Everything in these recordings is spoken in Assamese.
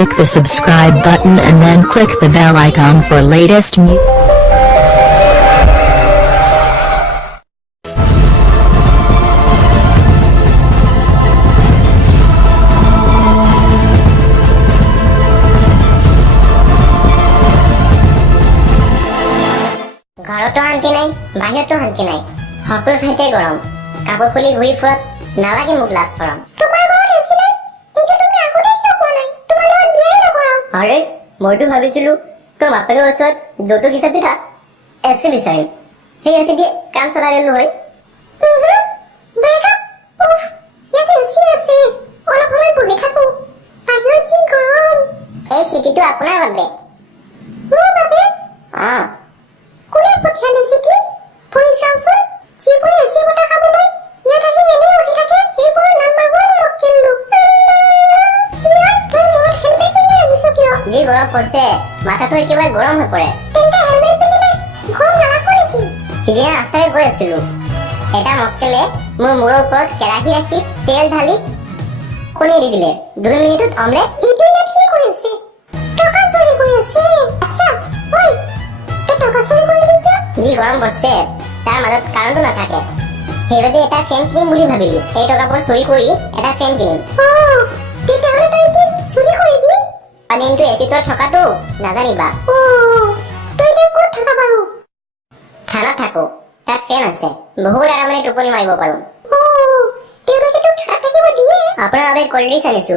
click the subscribe button and then click the bell icon for latest news. ঘৰতো শান্তি নাই বাহিৰতো শান্তি নাই সকলো ঠাইতে গৰম কাপোৰ খুলি ঘূৰি ফুৰত নালাগে মোক লাজ চৰম তোমাৰ ঘৰত এচি নাই কিন্তু তুমি আগতে কিয় কোৱা নাই তোমাৰ লগত বিয়াই নকৰাম আৰে মইতো ভাবিছিলো তোৰ বাপেকৰ ওচৰত যৌতুক হিচাপে থাক এচি বিচাৰিম সেই এচি দিয়ে কাম চলাই দিলো হয় ব্ৰেকআপ উফ ইয়াতে এচি আছে অলপ সময় বহি থাকো বাহিৰত যি গৰম এই চিঠিটো আপোনাৰ বাবে মোৰ বাবে কোনে পঠিয়ালে চিঠি পঢ়ি চাওঁচোন যিবোৰে এচি বতাহ খাবলৈ ইয়াত আহি এনেই বহি থাকে সেইবোৰৰ নাম্বাৰ ৰখিলো যি গৰম পৰিছে মাথাটো একেবাৰে গৰম হৈ পৰে তেন্তে হেলমেট পিন্ধিলে গৰম নালাগব নেকি সিদিনা ৰাস্তাৰে গৈ আছিলো এটা মক্কেলে মোৰ মূৰৰ ওপৰত কেৰাহী ৰাখি তেল ঢালি কণী দি দিলে 2 মিনিটত অমলেট এইটো ইয়াত কি কৰি আছে টকা চুৰি কৰি আছে আচ্ছা ঐ টকা চুৰি কৰিলি কিয় যি গৰম পৰিছে তাৰ মাজত কাৰণটো নাথাকে সেইবাবে এটা ফেন কিনিম বুলি ভাবিলো সেই টকাবোৰ চুৰি কৰি এটা ফেন কিনিম তেতিয়াহ'লে তই এতিয়া চুৰি কৰিবি কিন্তু এচিটোত থকাটো নাজানিবা তই এতিয়া ক'ত থাকা বাৰু থানাত থাকো তাত ফেন আছে বহুত আৰামে টোপনি মাৰিব পাৰো তেওঁলোকে তোক থানাত থাকিব দিয়ে আপোনাৰ বাবে কল্ড ড্ৰিংকছ আনিছো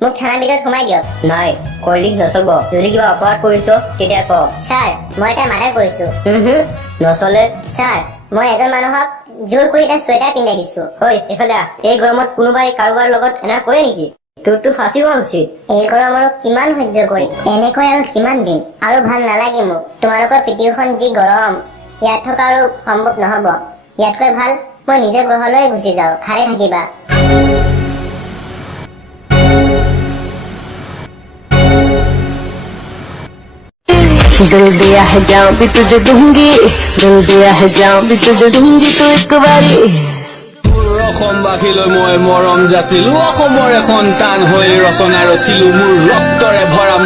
মোক থানাৰ ভিতৰত সোমাই দিয়ক নাই কল্ড ড্ৰিংক নচলব যদি কিবা অপৰাধ কৰিছ তেতিয়া ক ছাৰ মই এটা মাৰ্ডাৰ কৰিছো নচলে ছাৰ মই এজন মানুহক জোৰ কৰি এটা চুৱেটাৰ পিন্ধাই দিছো ঐ এইফালে এই গৰমত কোনোবাই কাৰোবাৰ লগত এনে কৰে নেকি তোৰতো ফাঁচি হোৱা উচিত এই গৰম আৰু কিমান সহ্য কৰিম এনেকৈ আৰু কিমান দিন আৰু ভাল নালাগে মোক তোমালোকৰ পৃথিৱীখন যি গৰম ইয়াত থকা আৰু সম্ভৱ নহব ইয়াতকৈ ভাল মই নিজৰ গ্ৰহলৈ গুচি যাওঁ ভালে থাকিবা दिल दिया है जाऊं भी तुझे दूंगी दिल दिया है जाऊं भी तुझे दूंगी तो एक बारी অসমবাসীলৈ মই মৰম যাচিলো অসমৰ এখন টান হৈ ৰচনা ৰচিলো মোৰ ৰক্তৰে ভৰা